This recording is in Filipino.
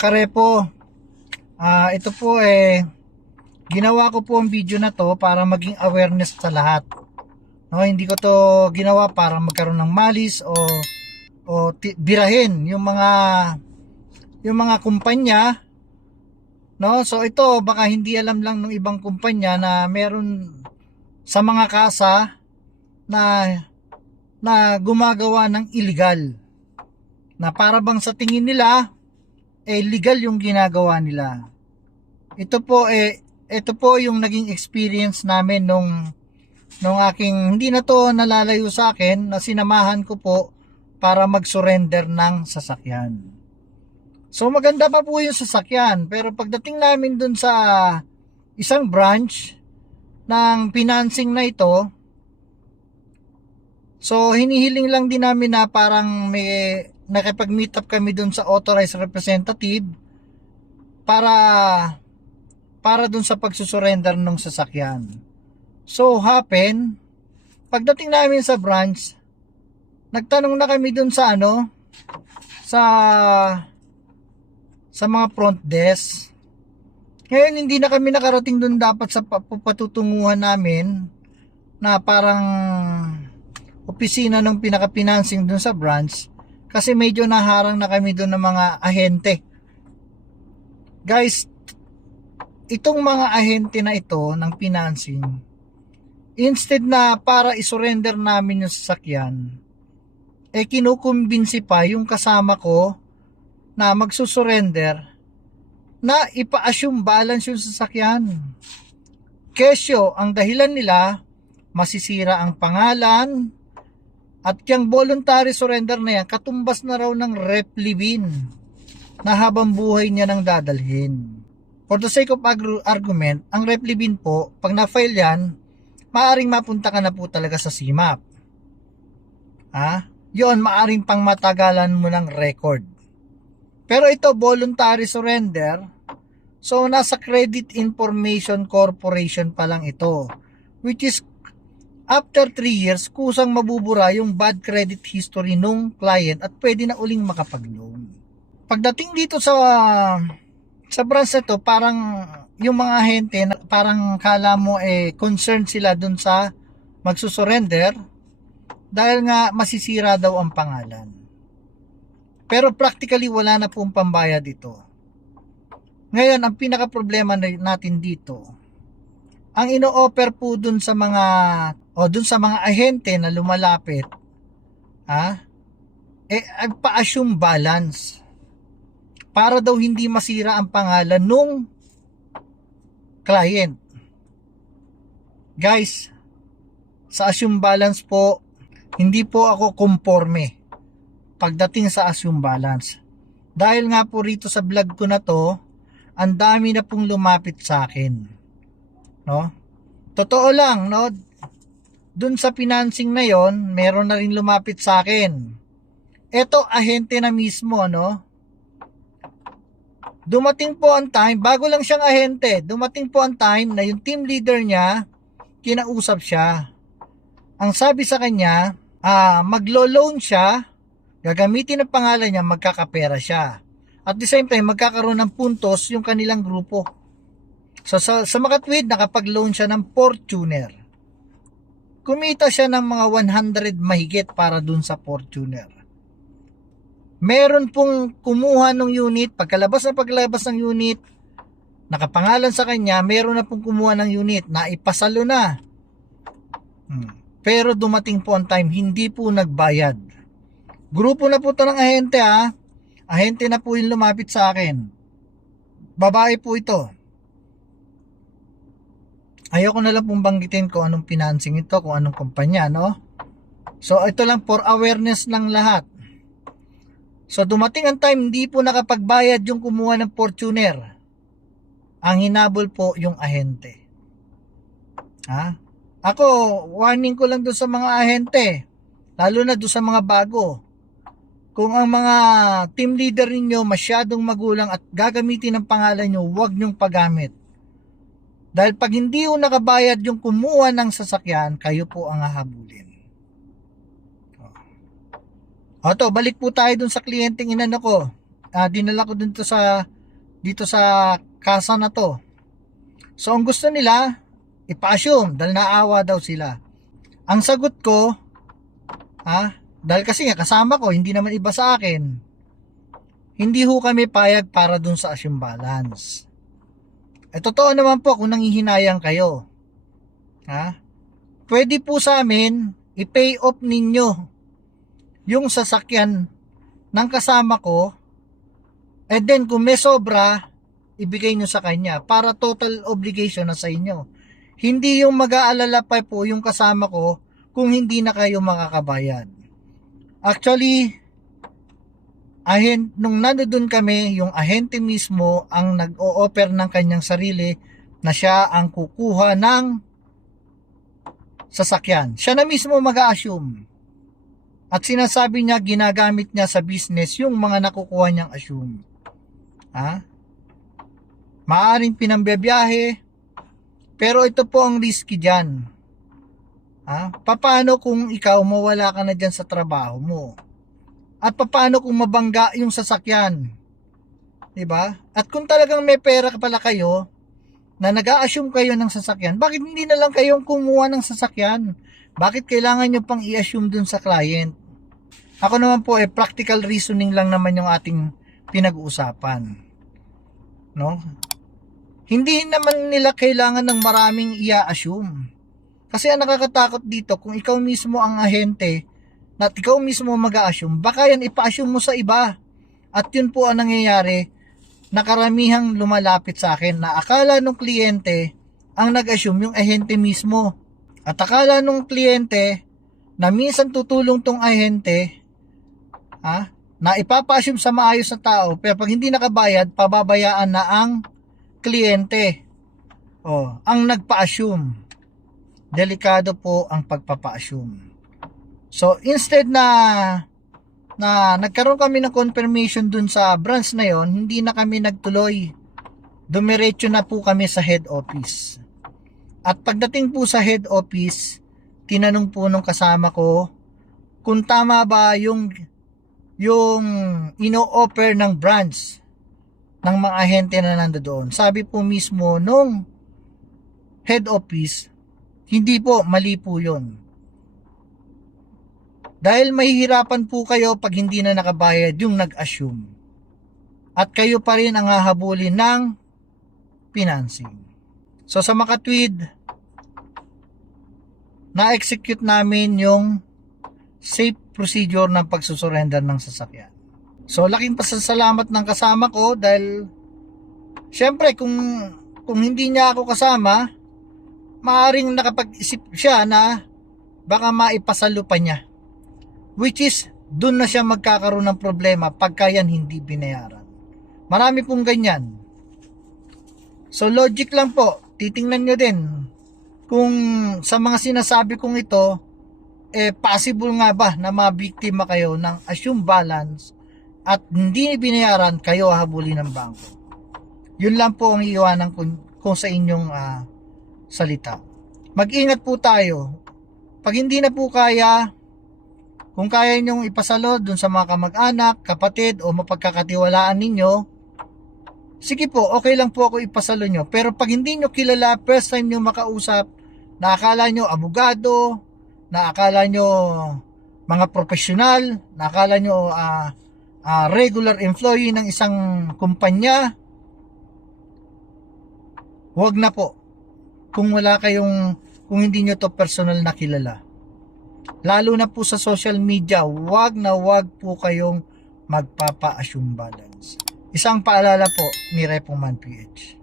karepo, ito po ginawa ko po ang video na to para maging awareness sa lahat. No, hindi ko to ginawa para magkaroon ng malis o birahin yung mga kumpanya, no? So ito baka hindi alam lang ng ibang kumpanya na meron sa mga kasa na gumagawa ng illegal. Na para bang sa tingin nila legal yung ginagawa nila. Ito po yung naging experience namin nung aking, hindi na to nalalayo sa akin, na sinamahan ko po para mag-surrender ng sasakyan. So maganda pa po yung sasakyan, pero pagdating namin dun sa isang branch ng financing na ito, so hinihiling lang din namin na parang may nakipag-meet up kami dun sa authorized representative para dun sa pagsusurrender ng sasakyan. So pagdating namin sa branch, nagtanong na kami dun sa sa mga front desk. Ngayon hindi na kami nakarating dun dapat sa patutunguhan namin na parang opisina ng pinaka-financing dun sa branch, kasi medyo naharang na kami dun ng mga ahente. Guys, itong mga ahente na ito ng financing, instead na para isurrender namin yung sasakyan, kinukumbinsi pa yung kasama ko na magsusurrender na ipa-assume balance yung sasakyan. Kesyo, ang dahilan nila, masisira ang pangalan, at yung voluntary surrender na yan, katumbas na raw ng replibin na habang buhay niya nang dadalhin. For the sake of argument, ang replibin po, pag na-file yan, maaring mapunta ka na po talaga sa CMAP. Yon, maaring pang matagalan mo ng record. Pero ito, voluntary surrender, so nasa Credit Information Corporation pa lang ito, which is after 3 years, kusang mabubura yung bad credit history nung client at pwede na uling makapag-loan. Pagdating dito sa branch na to, parang yung mga ahente, parang kala mo concerned sila dun sa magsusurrender dahil nga masisira daw ang pangalan. Pero practically wala na pong pambayad dito. Ngayon, ang pinaka problema natin dito, ang ino-offer po dun sa mga ahente na lumalapit, pa-assume balance para daw hindi masira ang pangalan nung client. Guys, sa assume balance po, hindi po ako conforme pagdating sa assume balance. Dahil nga po rito sa vlog ko na to, ang dami na pong lumapit sa akin. No? Totoo lang, no? Dun sa financing na yon, meron na rin lumapit sa akin. Eto, ahente na mismo, no? Dumating po ang time, bago lang siyang ahente, dumating po ang time na yung team leader niya, kinausap siya. Ang sabi sa kanya, maglo-loan siya, gagamitin ang pangalan niya, magkakapera siya. At the same time, magkakaroon ng puntos yung kanilang grupo. So sa makatwid, nakapag-loan siya ng Fortuner. Kumita siya ng mga 100 mahigit para dun sa Fortuner. Meron pong kumuha ng unit, paglabas ng unit, nakapangalan sa kanya, meron na pong kumuha ng unit na ipasalo na. Pero dumating po ang time, hindi po nagbayad. Grupo na po ito ng ahente Ahente na po yung lumapit sa akin. Babae po ito. Ayoko na lang pong banggitin kung anong financing ito, kung anong kumpanya, no? So ito lang for awareness ng lahat. So dumating ang time, hindi po nakapagbayad yung kumuha ng Fortuner. Ang hinabol po yung ahente. Ako, warning ko lang doon sa mga ahente, lalo na doon sa mga bago. Kung ang mga team leader ninyo masyadong magulang at gagamitin ang pangalan nyo, huwag nyong paggamit. Dahil pag hindi yung nakabayad yung kumuha ng sasakyan, kayo po ang hahabulin. Balik po tayo dun sa kliyenteng inano ko. dinala ko dito sa kasa na to. So ang gusto nila, ipa-assume dahil naawa daw sila. Ang sagot ko, dahil kasi nga kasama ko, hindi naman iba sa akin, hindi ho kami payag para dun sa assume balance. Totoo naman po kung nanghihinayang kayo. Pwede po sa amin, i-pay off ninyo yung sasakyan ng kasama ko, and then kung may sobra, ibigay nyo sa kanya para total obligation na sa inyo. Hindi yung mag-aalala pa po yung kasama ko kung hindi na kayo makakabayad. Actually, nung nandoon kami, yung ahente mismo ang nag-o-offer ng kanyang sarili na siya ang kukuha ng sasakyan. Siya na mismo mag-a-assume. At sinasabi niya, ginagamit niya sa business yung mga nakukuha niyang assume. Maaring pinambiyahe, pero ito po ang risky dyan. Paano kung ikaw mawala ka na dyan sa trabaho mo? At paano kung mabangga yung sasakyan? Diba? At kung talagang may pera pala kayo, na nag-a-assume kayo ng sasakyan, bakit hindi na lang kayong kumuha ng sasakyan? Bakit kailangan nyo pang i-assume dun sa client? Ako naman po, practical reasoning lang naman yung ating pinag-uusapan. No? Hindi naman nila kailangan ng maraming i-assume. Kasi ang nakakatakot dito, kung ikaw mismo ang ahente, at ikaw mismo mag-a-assume, baka yan ipa-assume mo sa iba. At yun po ang nangyayari, na karamihang lumalapit sa akin na akala nung kliyente ang nag-assume yung ahente mismo. At akala nung kliyente na minsan tutulong tong ahente na ipapa-assume sa maayos na tao, pero pag hindi nakabayad, pababayaan na ang kliyente. Ang nagpa-assume. Delikado po ang pagpapa-assume. So instead na nagkaroon kami ng confirmation dun sa branch na yon, hindi na kami nagtuloy. Dumiretso na po kami sa head office. At pagdating po sa head office, tinanong po nung kasama ko kung tama ba yung ino-offer ng branch ng mga ahente na nandoon. Sabi po mismo nung head office, hindi po, mali po yun. Dahil mahihirapan po kayo pag hindi na nakabayad yung nag-assume. At kayo pa rin ang hahabulin ng financing. So sa makatwid, na-execute namin yung safe procedure ng pagsusurrender ng sasakyan. So laking pasasalamat ng kasama ko dahil syempre kung hindi niya ako kasama, maaring nakapag-isip siya na baka maipasalo pa niya. Which is, dun na siya magkakaroon ng problema pagka yan hindi binayaran. Marami pong ganyan. So logic lang po, titingnan nyo din kung sa mga sinasabi kong ito, possible nga ba na mabiktima kayo ng assume balance at hindi binayaran, kayo habulin ng bangko. Yun lang po ang iiwanan kung sa inyong salita. Mag-ingat po tayo. Pag hindi na po kaya, kung kaya nyong ipasalo dun sa mga kamag-anak, kapatid o mapagkakatiwalaan ninyo, sige po, okay lang po ako ipasalo nyo. Pero pag hindi nyo kilala, first time nyo makausap, na akala nyo abogado, na akala nyo mga profesional, na akala nyo regular employee ng isang kumpanya, huwag na po. Kung kung hindi nyo to personal na kilala. Lalo na po sa social media, huwag na huwag po kayong magpapa-assume balance. Isang paalala po ni Repong Man PH.